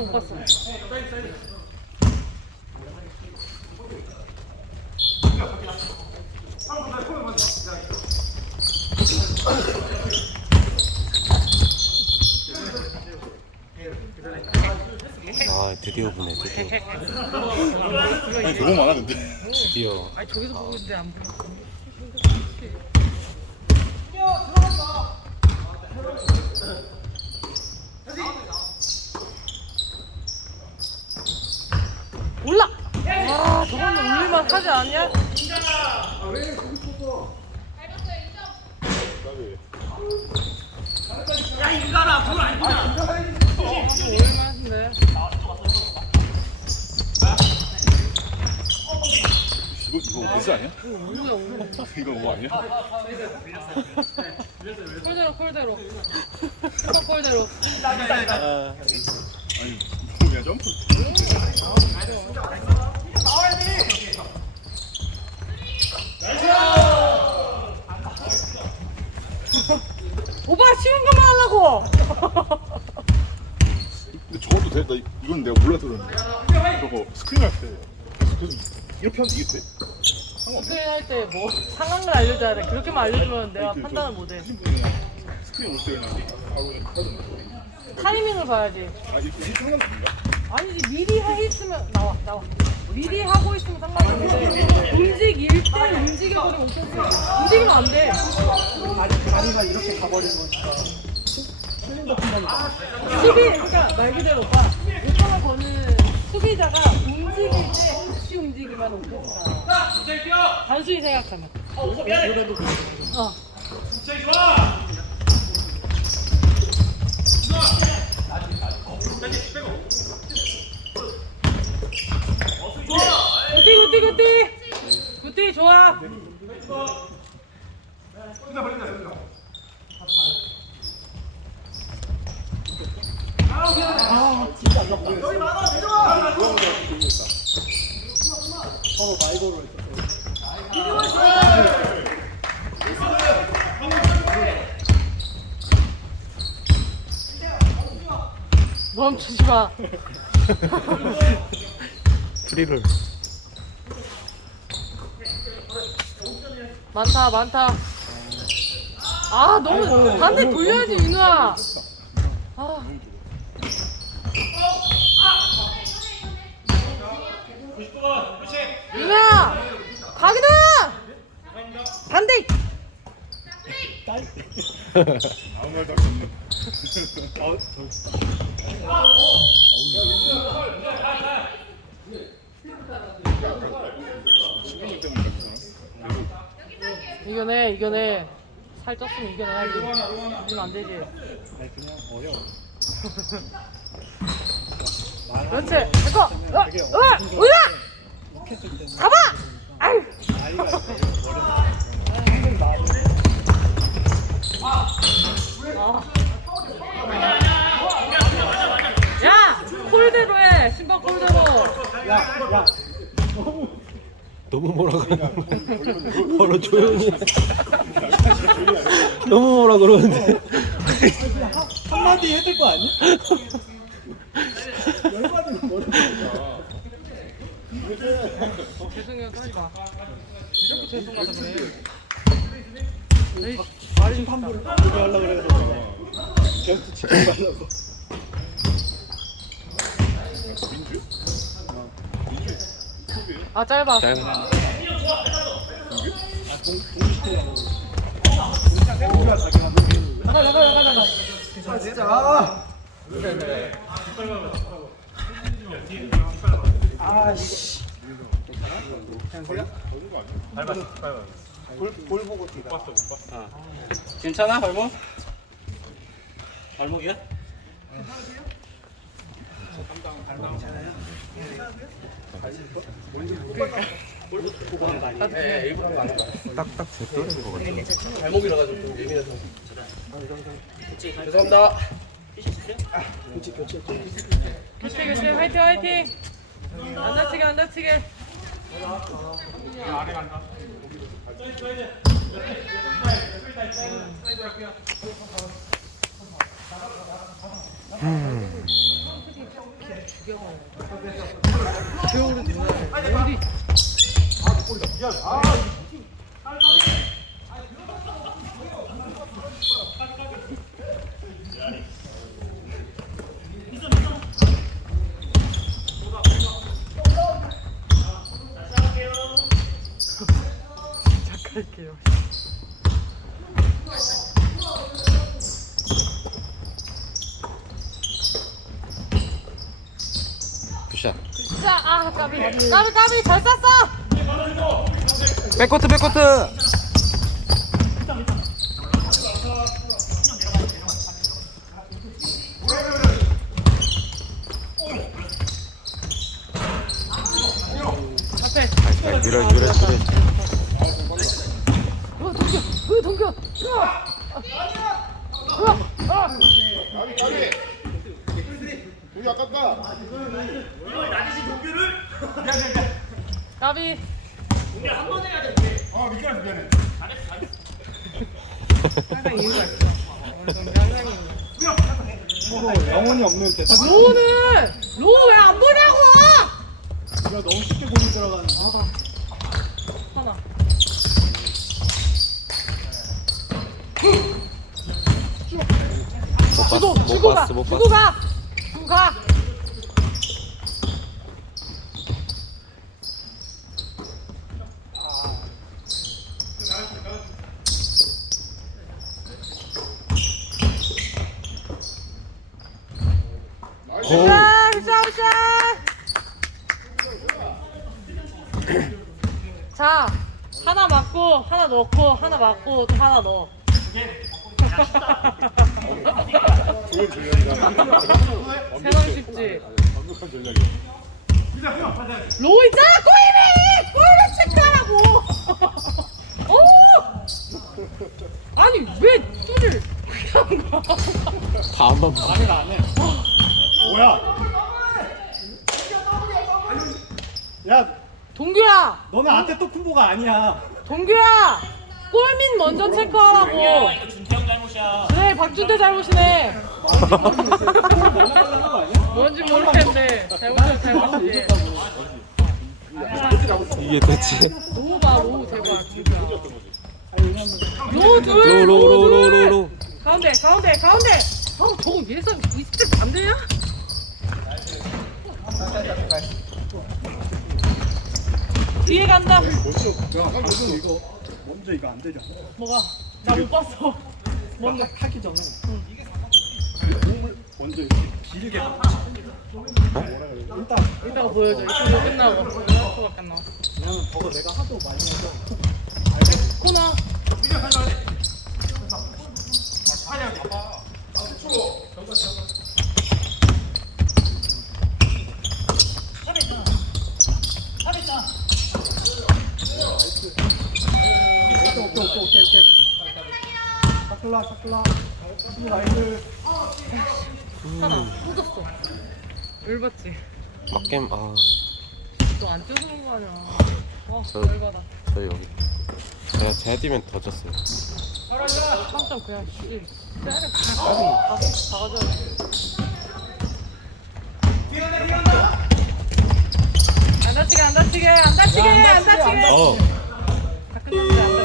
못 봤어. 아 드디어 보네 드디어 아니 너무 많아 근데 드디어 아니 저기서 보고 있는데 안 보여. 올라! 와 저거는 올릴만 하지 않냐? 올릴만한데. 이거 이거? 뭐야 뭐 아니야? 꼴대로 꼴대로. 슈퍼 꼴대로. 아니 그냥 점프 오빠 쉬운 것만 하려고. 근데 저것도 돼? 나 이- 이건 내가 몰라 들었는데 저거 스크린 할때 이렇게 하면 이게 돼? 상관없네 스크린 할때 뭐 상황을 알려줘야 돼. 그렇게만 알려주면 내가 그- 판단을 그- 못해. 스크린 올 때는 바로 하던데 타이밍을 봐야지. 아 이렇게 이렇게 하면 됩니다 아니지 미리 해 있으면 나와 나와. 미리 하고 있으면 상관없는데 움직일 때 움직여버리면 어떡해. 움직이면 안 돼. 다리가 이렇게 가버린 거니까 수비 그러니까 말 그대로 오빠 오빠가 거는 수비자가 움직일 때 움직이면 오케이다. 단순히 생각하면. 그래도 어. 굿띠 굿띠 굿띠 굿띠 좋아 서로 말고를. 멈추지 마 프리를 많다 많다 아 너무 반대 돌려야지 윤우야 아. 윤우야 가기다 반대 아무 말도 때문에? 이겨내 이겨내 살 쪘으면 이겨내야지 이러면 안 되지 아니 그냥 어려워. 그렇지. 됐고 어, 어, 우야 묵혔을 때는 가봐 아유. 야 콜대로 해 신발 콜대로. 야, 야, 너무 뭐라 그러는 바로 조용히. 해. 너무 뭐라 그러는데. 한마디 해야 될거 아니야? 열마디는 모르겠어. 죄송해요 하지 마 이렇게 죄송하다 그래 말인 판부를 그렇게 하려고 그래서 계속 지금 말라고. 민주? 아 짧아 짧아 우리가 자기가 모르는 거. 나가, 나가, 나가, 나가. 아, 진짜. 아, 씨. 괜찮아? 볼, 볼 보고 뛰다. 괜찮아 발목? 발목이야? 네, 일부러 안 해. 딱딱 제 또래인 것 같아 발목이라 가지고 좀 예민해서. 죄송합니다. 교체, 교체, 교체. 교체 교체 화이팅 화이팅 안 다치게 안 다치게 죽여봐요. 겨울은 정말 어디 시 자, 아 까비 까비 까비 잘 쐈어. 백코트 백코트 밀어 밀어 밀어 어 동규, 어 동규. 으아! 으아! 아! 우리 아깝다 까비. 아 미안해 미안해 항상 이유가 있어. 항상 이유. 서로 영혼이 없는 대타. 로우는 로우 왜 안 보냐고? 우리가 너무 쉽게 공이 들어가는 거. 하나. 못 주고 가 봤어 못 주고 봤어 가. 자, 하나 맞고, 하나 넣고, 하나 맞고, 또 하나 넣어. 좋은 전략이다 세번 쉽지. 완벽한 전략이야 로우 있잖아, 꼬이네! 꼬이를 체크하라고! 어! 아니, 왜 뚜를 그냥 가? 다음만 봐 안해 안 해. 뭐야? 야, 동규야! 너는 아테토쿤보가 아니야. 동규야! 골민 먼저 체크하라고! 그래, 박준태 잘못이네. 넘어가려는 거 아니야? 뭔지 모르겠는데, 잘못이면 잘못이지. 이게 대체 로우 봐, 로우 왜냐면 로우 둘! 로우 둘! 로로로로로로 가운데, 가운데, 가운데! 어, 저거 예상 이스텝 안 되냐? 뒤에 간다. 먼저 이거 먼저 이거 안 되죠. 뭐가? 나 못 봤어. 먼저 하기 전에 먼저 이렇게 길게? 일단 이따가 보여줘. 이따가 끝나고. 수가 끝나. 왜냐면 저거 내가 하도 많이 해서. 오케이 오케이 오케이 오케이 오케이 샤클라 샤클라 이 하나. 꽂았어. 열받지? 막겜 아 너안 뜯은 거 아니야. 어, 저- 열받아. 저희 여기 제가 제디면 더 졌어요 3점 그냥 씨. 쟤는 가. 다, 다 가져야 안 다치게, 안 다치게, 안 다치게, 안 다치게. 어 다 끝났지, 안